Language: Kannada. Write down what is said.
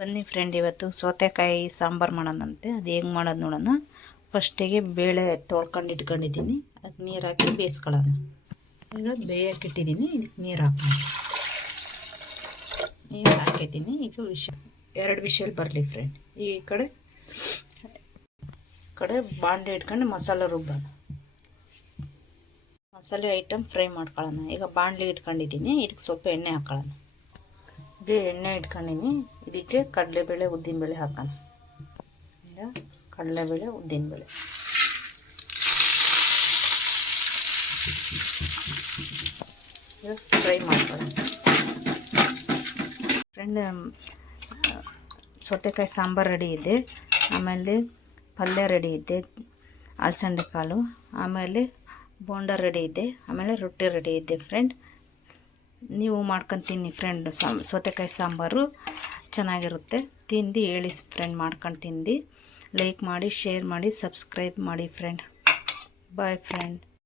ಬನ್ನಿ ಫ್ರೆಂಡ್, ಇವತ್ತು ಸೌತೆಕಾಯಿ ಸಾಂಬಾರು ಮಾಡೋಣಂತೆ. ಅದು ಹೆಂಗೆ ಮಾಡೋದು ನೋಡೋಣ. ಫಸ್ಟಿಗೆ ಬೇಳೆ ತೊಳ್ಕೊಂಡು ಇಟ್ಕೊಂಡಿದ್ದೀನಿ. ಅದಕ್ಕೆ ನೀರು ಹಾಕಿ ಬೇಯಿಸ್ಕೊಳ್ಳೋಣ. ಈಗ ಬೇಯಕ್ಕಿಟ್ಟಿದ್ದೀನಿ. ಇದಕ್ಕೆ ನೀರು ಹಾಕೋಣ. ನೀರು ಹಾಕಿದ್ದೀನಿ. ಈಗ ಎರಡು ವಿಷಲ್ ಬರಲಿ ಫ್ರೆಂಡ್. ಈ ಕಡೆ ಬಾಣಲೆ ಇಟ್ಕೊಂಡು ಮಸಾಲೆ ರುಬ್ಬೋಣ. ಮಸಾಲೆ ಐಟಮ್ ಫ್ರೈ ಮಾಡ್ಕೊಳ್ಳೋಣ. ಈಗ ಬಾಣಲೆ ಇಟ್ಕೊಂಡಿದ್ದೀನಿ. ಇದಕ್ಕೆ ಸ್ವಲ್ಪ ಎಣ್ಣೆ ಹಾಕೊಳ್ಳೋಣ. ಇದು ಎಣ್ಣೆ ಇಟ್ಕೊಂಡಿನಿ. ಇದಕ್ಕೆ ಕಡಲೆಬೇಳೆ ಉದ್ದಿನಬೇಳೆ ಹಾಕೋಣ. ಈಗ ಕಡಲೆಬೇಳೆ ಉದ್ದಿನಬೇಳೆ ಫ್ರೈ ಮಾಡ್ಕೊಳ್ಳೋಣ ಫ್ರೆಂಡ್. ಸೌತೆಕಾಯಿ ಸಾಂಬಾರು ರೆಡಿ ಇದೆ. ಆಮೇಲೆ ಪಲ್ಯ ರೆಡಿ ಇದೆ, ಅಲಸಂದೆ ಕಾಳು. ಆಮೇಲೆ ಬೋಂಡ ರೆಡಿ ಇದೆ. ಆಮೇಲೆ ರೊಟ್ಟಿ ರೆಡಿ ಇದೆ ಫ್ರೆಂಡ್. ನೀವು ಮಾಡ್ಕೊಂಡು ತಿನ್ನಿ ಫ್ರೆಂಡ್. ಸೌತೆಕಾಯಿ ಸಾಂಬಾರು ಚೆನ್ನಾಗಿರುತ್ತೆ. ತಿಂದು ಹೇಳಿ ಫ್ರೆಂಡ್, ಮಾಡ್ಕೊಂಡು ತಿಂದು ಲೈಕ್ ಮಾಡಿ, ಶೇರ್ ಮಾಡಿ, ಸಬ್ಸ್ಕ್ರೈಬ್ ಮಾಡಿ ಫ್ರೆಂಡ್. Boy friend.